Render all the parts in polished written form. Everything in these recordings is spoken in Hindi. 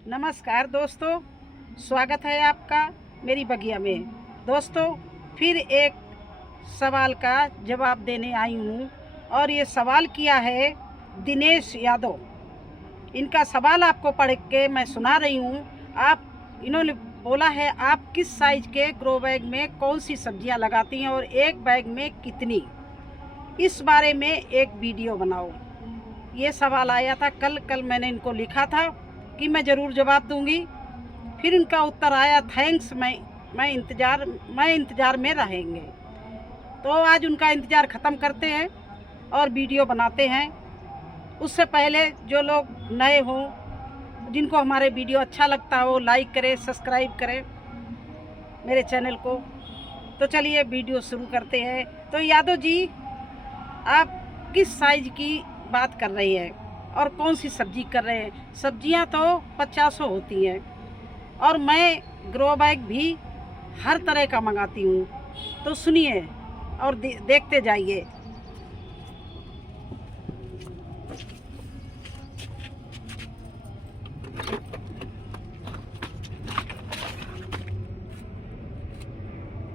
नमस्कार दोस्तों, स्वागत है आपका मेरी बगिया में। दोस्तों, फिर एक सवाल का जवाब देने आई हूँ और ये सवाल किया है दिनेश यादव। इनका सवाल आपको पढ़ के मैं सुना रही हूँ। इन्होंने बोला है, आप किस साइज के ग्रो बैग में कौन सी सब्जियाँ लगाती हैं और एक बैग में कितनी, इस बारे में एक वीडियो बनाओ। ये सवाल आया था कल मैंने इनको लिखा था कि मैं ज़रूर जवाब दूंगी। फिर इनका उत्तर आया, थैंक्स, मैं इंतज़ार में रहेंगे। तो आज उनका इंतज़ार ख़त्म करते हैं और वीडियो बनाते हैं। उससे पहले जो लोग नए हों, जिनको हमारे वीडियो अच्छा लगता हो, लाइक करें, सब्सक्राइब करें मेरे चैनल को। तो चलिए वीडियो शुरू करते हैं। तो यादव जी, आप किस साइज की बात कर रही है और कौन सी सब्जी कर रहे हैं? सब्जियां तो 50 होती हैं और मैं ग्रो बैग भी हर तरह का मंगाती हूँ। तो सुनिए और देखते जाइए।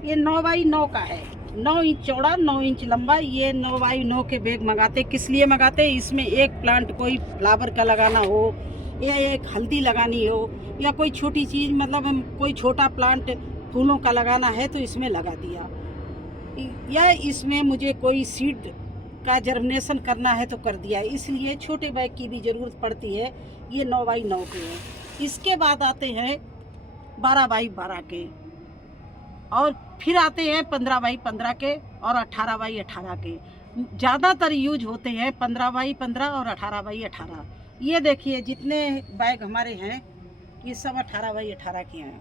ये 9x9 का है, 9 इंच चौड़ा, 9 इंच लंबा। ये 9x9 के बैग मंगाते। किस लिए मंगाते? इसमें एक प्लांट कोई फ्लावर का लगाना हो या एक हल्दी लगानी हो या कोई छोटी चीज़, मतलब हम कोई छोटा प्लांट फूलों का लगाना है तो इसमें लगा दिया, या इसमें मुझे कोई सीड का जर्मिनेशन करना है तो कर दिया। इसलिए छोटे बैग की भी ज़रूरत पड़ती है। ये 9x9 के हैं। इसके बाद आते हैं 12x12 के, और फिर आते हैं 15x15 के और 18x18 के। ज़्यादातर यूज होते हैं 15x15 और 18x18। ये देखिए जितने बैग हमारे हैं ये सब 18x18 के हैं।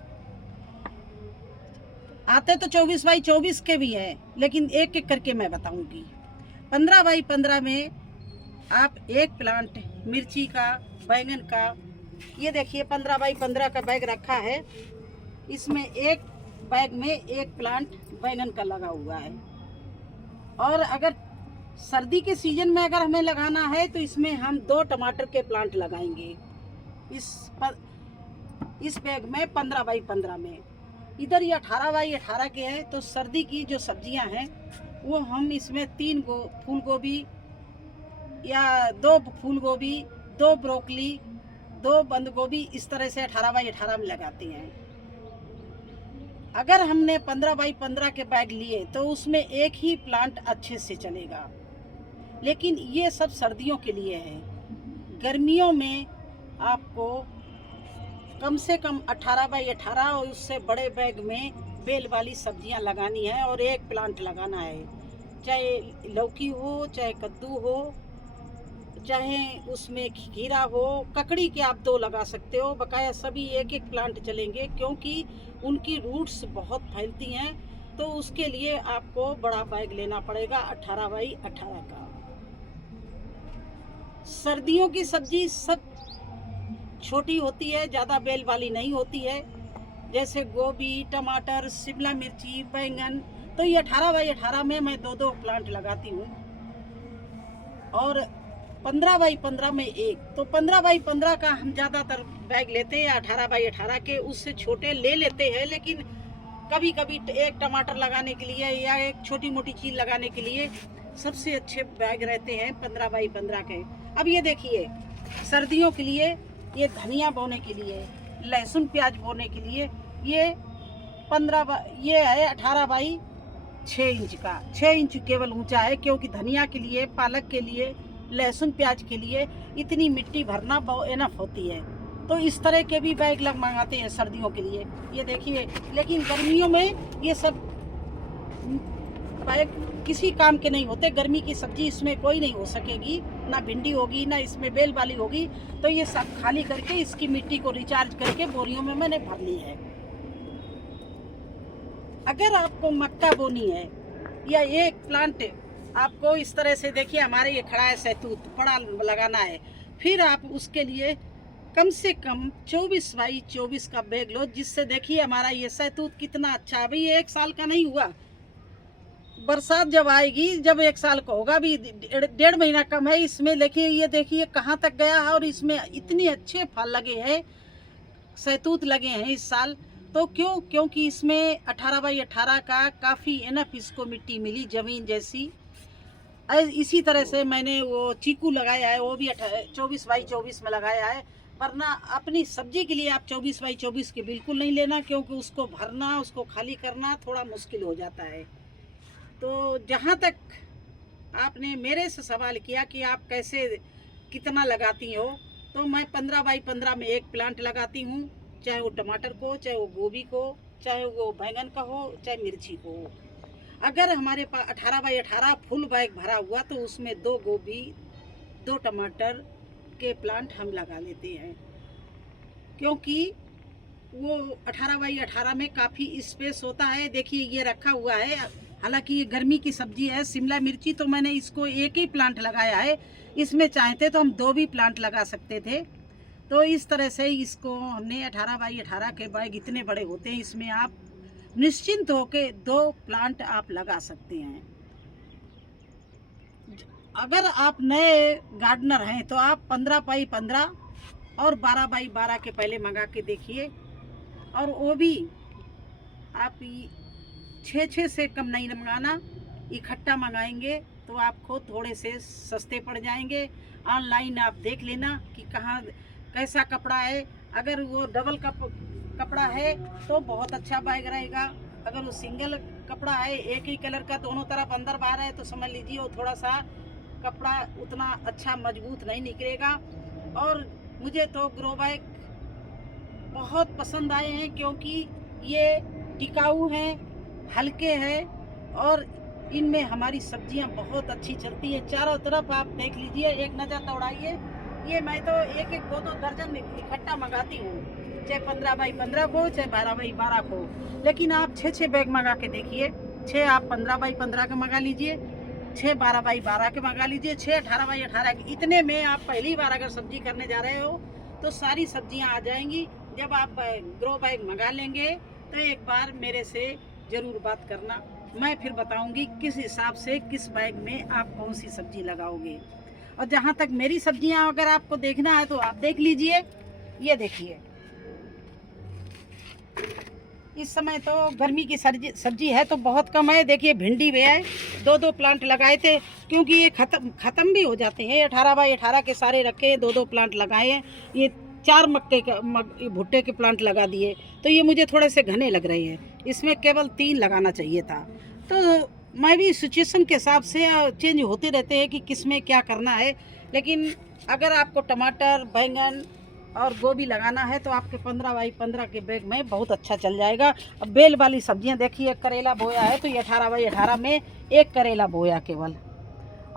आते तो 24x24 के भी हैं, लेकिन एक एक करके मैं बताऊंगी। 15x15 में आप एक प्लांट मिर्ची का, बैंगन का, ये देखिए 15x15 का बैग रखा है। इसमें एक बैग में एक प्लांट बैंगन का लगा हुआ है। और अगर सर्दी के सीजन में अगर हमें लगाना है तो इसमें हम 2 टमाटर के प्लांट लगाएंगे इस बैग में 15x15 में। इधर ये 18x18 के हैं। तो सर्दी की जो सब्जियां हैं वो हम इसमें 3 फूल गोभी या 2 फूल गोभी, 2 ब्रोकली, 2 बंद गोभी, इस तरह से 18x18 में लगाते हैं। अगर हमने 15x15 के बैग लिए तो उसमें एक ही प्लांट अच्छे से चलेगा। लेकिन ये सब सर्दियों के लिए है। गर्मियों में आपको कम से कम 18x18 और उससे बड़े बैग में बेल वाली सब्जियां लगानी है और एक प्लांट लगाना है। चाहे लौकी हो, चाहे कद्दू हो, चाहे उसमें खीरा हो, ककड़ी के आप 2 लगा सकते हो। बकाया सभी एक एक प्लांट चलेंगे, क्योंकि उनकी रूट्स बहुत फैलती हैं। तो उसके लिए आपको बड़ा बैग लेना पड़ेगा 18x18 का। सर्दियों की सब्जी सब छोटी होती है, ज़्यादा बेल वाली नहीं होती है। जैसे गोभी, टमाटर, शिमला मिर्ची, बैंगन। तो ये 18x18 में मैं 2-2 प्लांट लगाती हूँ। और 15x15 में एक। तो 15x15 का हम ज़्यादातर बैग लेते हैं, 18x18 के उससे छोटे ले लेते हैं। लेकिन कभी कभी एक टमाटर लगाने के लिए या एक छोटी मोटी चीज़ लगाने के लिए सबसे अच्छे बैग रहते हैं 15x15 के। अब ये देखिए, सर्दियों के लिए ये धनिया बोने के लिए, लहसुन प्याज बोने के लिए ये ये है 18x6 इंच का। 6 इंच केवल ऊंचा है, क्योंकि धनिया के लिए, पालक के लिए, लहसुन प्याज के लिए इतनी मिट्टी भरना इनफ होती है। तो इस तरह के भी बैग मंगाते हैं सर्दियों के लिए। ये देखिए, लेकिन गर्मियों में ये सब बैग किसी काम के नहीं होते। गर्मी की सब्जी इसमें कोई नहीं हो सकेगी, ना भिंडी होगी, ना इसमें बेल वाली होगी। तो ये सब खाली करके इसकी मिट्टी को रिचार्ज करके बोरियों में मैंने भर ली है। अगर आपको मक्का बोनी है या एक प्लांट आपको इस तरह से, देखिए हमारे ये खड़ा है सहतूत, बड़ा लगाना है, फिर आप उसके लिए कम से कम 24x24 का बैग लो। जिससे देखिए हमारा ये सहतूत कितना अच्छा है। अभी 1 साल का नहीं हुआ, बरसात जब आएगी, जब 1 साल का होगा, अभी 1.5 महीना कम है इसमें। देखिए ये देखिए कहाँ तक गया है और इसमें इतने अच्छे फल लगे हैं सहतूत लगे हैं इस साल। तो क्योंकि इसमें 18 बाई 18 का काफ़ी इनफ इसको मिट्टी मिली, ज़मीन जैसी। इसी तरह से मैंने वो चीकू लगाया है, वो भी 24 बाई 24 में लगाया है। वरना अपनी सब्जी के लिए आप 24 बाई 24 के बिल्कुल नहीं लेना, क्योंकि उसको भरना, उसको खाली करना थोड़ा मुश्किल हो जाता है। तो जहाँ तक आपने मेरे से सवाल किया कि आप कैसे कितना लगाती हो, तो मैं 15 बाई 15 में एक प्लांट लगाती हूँ, चाहे वो टमाटर को, चाहे वो गोभी को, चाहे वो बैंगन का हो, चाहे मिर्ची को हो। अगर हमारे पास 18 बाई 18 फुल बैग भरा हुआ तो उसमें 2 गोभी, 2 टमाटर के प्लांट हम लगा लेते हैं, क्योंकि वो 18 बाई 18 में काफ़ी स्पेस होता है। देखिए ये रखा हुआ है, हालांकि ये गर्मी की सब्जी है शिमला मिर्ची, तो मैंने इसको एक ही प्लांट लगाया है। इसमें चाहते तो हम 2 भी प्लांट लगा सकते थे। तो इस तरह से इसको हमने 18 बाई 18 के बैग इतने बड़े होते हैं, इसमें आप निश्चिंत होकर 2 प्लांट आप लगा सकते हैं। अगर आप नए गार्डनर हैं तो आप 15 बाई 15 और 12 बाई 12 के पहले मंगा के देखिए, और वो भी आप 6 से कम नहीं मंगाना। इकट्ठा मंगाएंगे तो आपको थोड़े से सस्ते पड़ जाएंगे। ऑनलाइन आप देख लेना कि कहाँ कैसा कपड़ा है। अगर वो डबल कपड़ा है तो बहुत अच्छा बैग रहेगा। अगर वो सिंगल कपड़ा है, एक ही कलर का, दोनों तरफ अंदर बाहर है, तो समझ लीजिए वो थोड़ा सा कपड़ा उतना अच्छा मजबूत नहीं निकलेगा। और मुझे तो ग्रो बैग बहुत पसंद आए हैं, क्योंकि ये टिकाऊ हैं, हल्के हैं, और इनमें हमारी सब्जियां बहुत अच्छी चलती हैं। चारों तरफ आप देख लीजिए, एक नज़र दौड़ाइए। ये मैं तो एक 2 दर्जन इकट्ठा मंगाती हूँ, चाहे 15 बाई 15 को, चाहे 12 बाई 12 को। लेकिन आप 6 बैग मंगा के देखिए। 6 आप 15 बाई 15 के मंगा लीजिए, 6 12 बाई 12 के मंगा लीजिए, 6 18 बाई 18 के। इतने में आप पहली बार अगर सब्जी करने जा रहे हो तो सारी सब्जियां आ जाएंगी। जब आप ग्रो बैग मंगा लेंगे तो एक बार मेरे से ज़रूर बात करना, मैं फिर बताऊंगी किस हिसाब से किस बैग में आप कौन सी सब्जी लगाओगे। और जहाँ तक मेरी सब्जियां अगर आपको देखना है तो आप देख लीजिए। ये देखिए, इस समय तो गर्मी की सब्जी है तो बहुत कम है। देखिए भिंडी भी है, 2 प्लांट लगाए थे, क्योंकि ये ख़त्म भी हो जाते हैं। 18 बाई 18 के सारे रखे हैं, 2 प्लांट लगाए हैं। ये 4 मक्के का भुट्टे के प्लांट लगा दिए, तो ये मुझे थोड़े से घने लग रहे हैं। इसमें केवल 3 लगाना चाहिए था। तो मैं भी सिचुएशन के हिसाब से चेंज होते रहते हैं कि किस में क्या करना है। लेकिन अगर आपको टमाटर, बैंगन और गोभी लगाना है तो आपके 15 बाई 15 के बैग में बहुत अच्छा चल जाएगा। अब बेल वाली सब्जियां देखिए, करेला बोया है तो ये 18 बाई 18 में एक करेला बोया केवल।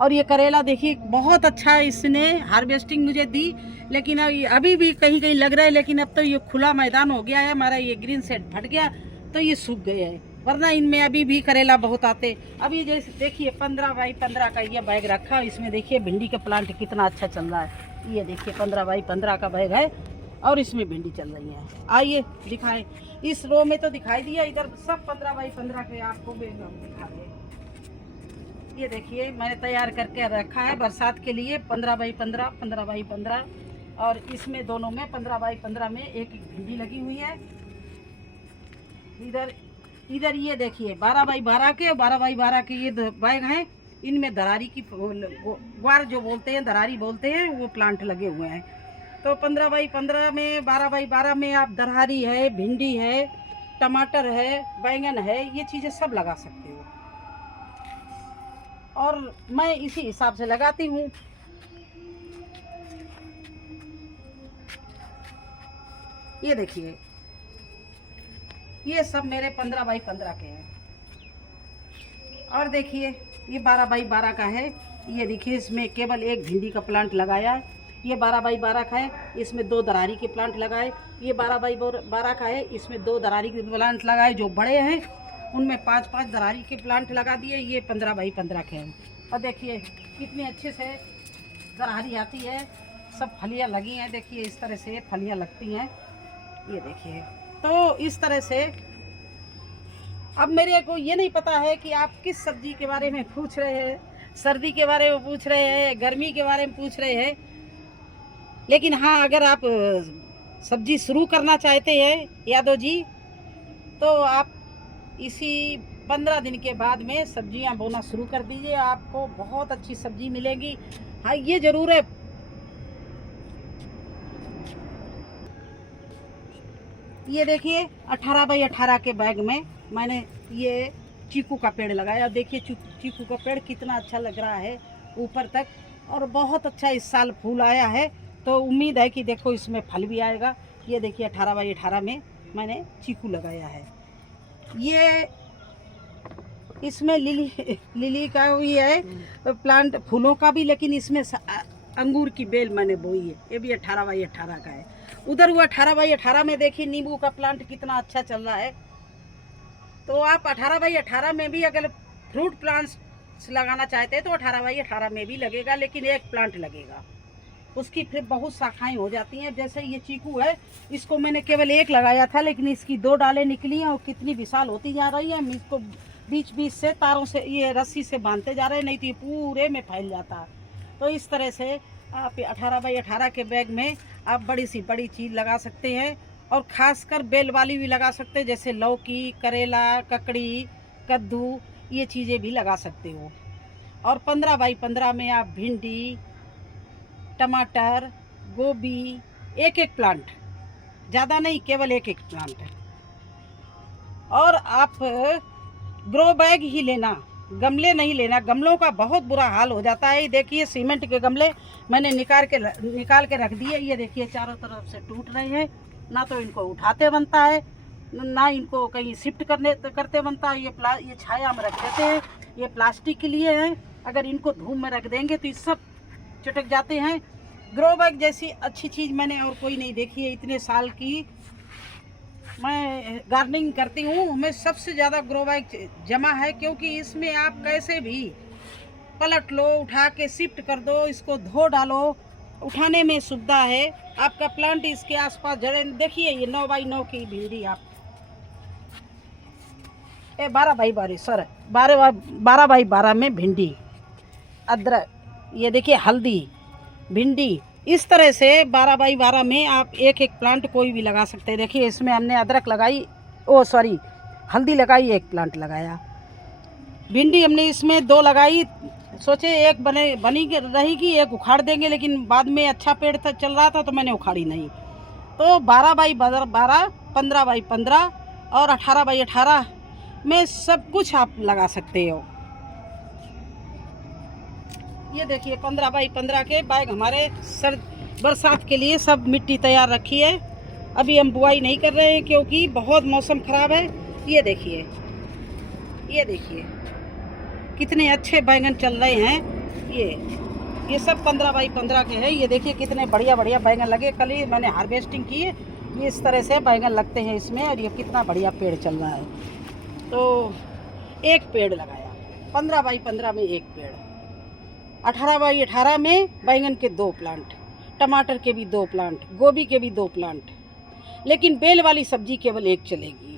और ये करेला देखिए बहुत अच्छा इसने हार्वेस्टिंग मुझे दी। लेकिन अभी भी कहीं कहीं लग रहा है, लेकिन अब तो ये खुला मैदान हो गया है, हमारा ये ग्रीन सेट फट गया तो ये सूख गए हैं, वरना इनमें अभी भी करेला बहुत आते। अभी जैसे देखिए 15 बाई 15 का ये बैग रखा, इसमें देखिए भिंडी का प्लांट कितना अच्छा चल रहा है। ये देखिए 15 बाई 15 का बैग है और इसमें भिंडी चल रही है। आइए दिखाएं, इस रो में तो दिखाई दिया, इधर सब 15 बाई 15 के आपको बैग हम दिखा दें। ये देखिए मैंने तैयार करके रखा है बरसात के लिए, 15 बाई 15, 15 बाई 15, और इसमें दोनों में 15 बाई 15 में एक भिंडी लगी हुई है। इधर ये देखिए 12 बाई 12 के, 12 बाई 12 के ये बैग हैं। इनमें दरारी की ग्वार जो बोलते हैं, दरारी बोलते हैं, वो प्लांट लगे हुए हैं। तो 15 बाई 15 में, 12 बाई 12 में आप दरारी है, भिंडी है, टमाटर है, बैंगन है, ये चीज़ें सब लगा सकते हो। और मैं इसी हिसाब से लगाती हूँ। ये देखिए ये सब मेरे 15 बाई 15 के हैं। और देखिए ये 12 बाई 12 का है। ये देखिए इसमें केवल एक भिंडी का प्लांट लगाया है। ये 12 बाई 12 का है, इसमें 2 दरारी के प्लांट लगाए। ये 12 बाई 12 का है, इसमें 2 दरारी के प्लांट लगाए जो बड़े हैं, उनमें 5-5 दरारी के प्लांट लगा दिए। ये 15 बाई 15 के हैं। और देखिए कितने अच्छे से दरारी आती है, सब फलियाँ लगी हैं। देखिए इस तरह से फलियाँ लगती हैं, ये देखिए। तो इस तरह से अब मेरे को ये नहीं पता है कि आप किस सब्जी के बारे में पूछ रहे हैं, सर्दी के बारे में पूछ रहे हैं, गर्मी के बारे में पूछ रहे हैं। लेकिन हाँ, अगर आप सब्जी शुरू करना चाहते हैं यादव जी, तो आप इसी 15 दिन के बाद में सब्जियां बोना शुरू कर दीजिए, आपको बहुत अच्छी सब्जी मिलेगी। हाँ, ये ज़रूर है, ये देखिए 18 बाई 18 के बैग में मैंने ये चीकू का पेड़ लगाया। देखिए चीकू का पेड़ कितना अच्छा लग रहा है ऊपर तक, और बहुत अच्छा इस साल फूल आया है, तो उम्मीद है कि देखो इसमें फल भी आएगा। ये देखिए 18 बाई 18 में मैंने चीकू लगाया है। ये इसमें लिली का भी है प्लांट, फूलों का भी, लेकिन इसमें अंगूर की बेल मैंने बोई है, ये भी 18 बाई 18 का है। उधर हुआ 18 बाई 18 में देखिए नींबू का प्लांट कितना अच्छा चल रहा है। तो आप 18 बाई 18 में भी अगर फ्रूट प्लांट्स लगाना चाहते हैं तो 18 बाई 18 में भी लगेगा, लेकिन एक प्लांट लगेगा, उसकी फिर बहुत शाखाएं हो जाती हैं। जैसे ये चीकू है, इसको मैंने केवल एक लगाया था, लेकिन इसकी 2 डालें निकली हैं और कितनी विशाल होती जा रही है। हम इसको बीच बीच से तारों से, ये रस्सी से बांधते जा रहे हैं, नहीं तो ये पूरे में फैल जाता। तो इस तरह से आप 18 बाई 18 के बैग में आप बड़ी सी बड़ी चीज़ लगा सकते हैं, और ख़ासकर बेल वाली भी लगा सकते हैं, जैसे लौकी, करेला, ककड़ी, कद्दू, ये चीज़ें भी लगा सकते हो। और 15 बाई 15 में आप भिंडी, टमाटर, गोभी, एक एक प्लांट, ज़्यादा नहीं, केवल एक एक प्लांट। और आप ग्रो बैग ही लेना, गमले नहीं लेना, गमलों का बहुत बुरा हाल हो जाता है। देखिए सीमेंट के गमले मैंने निकाल के रख दिए, ये देखिए चारों तरफ से टूट रहे हैं, ना तो इनको उठाते बनता है, ना इनको कहीं शिफ्ट करते बनता है। ये छाया में रख देते हैं, ये प्लास्टिक के लिए हैं, अगर इनको धूप में रख देंगे तो ये सब चटक जाते हैं। ग्रो बैग जैसी अच्छी चीज़ मैंने और कोई नहीं देखी है। इतने साल की मैं गार्डनिंग करती हूँ, हमें सबसे ज़्यादा ग्रो बैग जमा है, क्योंकि इसमें आप कैसे भी पलट लो, उठा के शिफ्ट कर दो, इसको धो डालो, उठाने में सुविधा है। आपका प्लांट इसके आसपास जड़ें, देखिए ये 9 बाई 9 की भिंडी, आप 12 बाई 12 में भिंडी, अदरक, ये देखिए हल्दी, भिंडी, इस तरह से 12 बाई 12 में आप एक एक प्लांट कोई भी लगा सकते हैं। देखिए इसमें हमने अदरक लगाई, हल्दी लगाई, एक प्लांट लगाया। भिंडी हमने इसमें 2 लगाई, सोचे एक बनी रहेगी, एक उखाड़ देंगे, लेकिन बाद में अच्छा पेड़ चल रहा था तो मैंने उखाड़ी नहीं। तो 12 बाई 12, 15 बाई 15 और 18 बाई 18 में सब कुछ आप लगा सकते हो। ये देखिए 15 बाई 15 के बैग हमारे बरसात के लिए सब मिट्टी तैयार रखी है। अभी हम बुआई नहीं कर रहे हैं क्योंकि बहुत मौसम ख़राब है। ये देखिए कितने अच्छे बैंगन चल रहे हैं। ये सब 15 बाई 15 के हैं। ये देखिए कितने बढ़िया बैंगन लगे, कल ही मैंने हार्वेस्टिंग की है। ये इस तरह से बैंगन लगते हैं इसमें, और ये कितना बढ़िया पेड़ चल रहा है। तो एक पेड़ लगाया 15 बाई 15 में, एक पेड़। 18 बाई 18 में बैंगन के 2 प्लांट, टमाटर के भी 2 प्लांट, गोभी के भी 2 प्लांट, लेकिन बेल वाली सब्जी केवल एक चलेगी।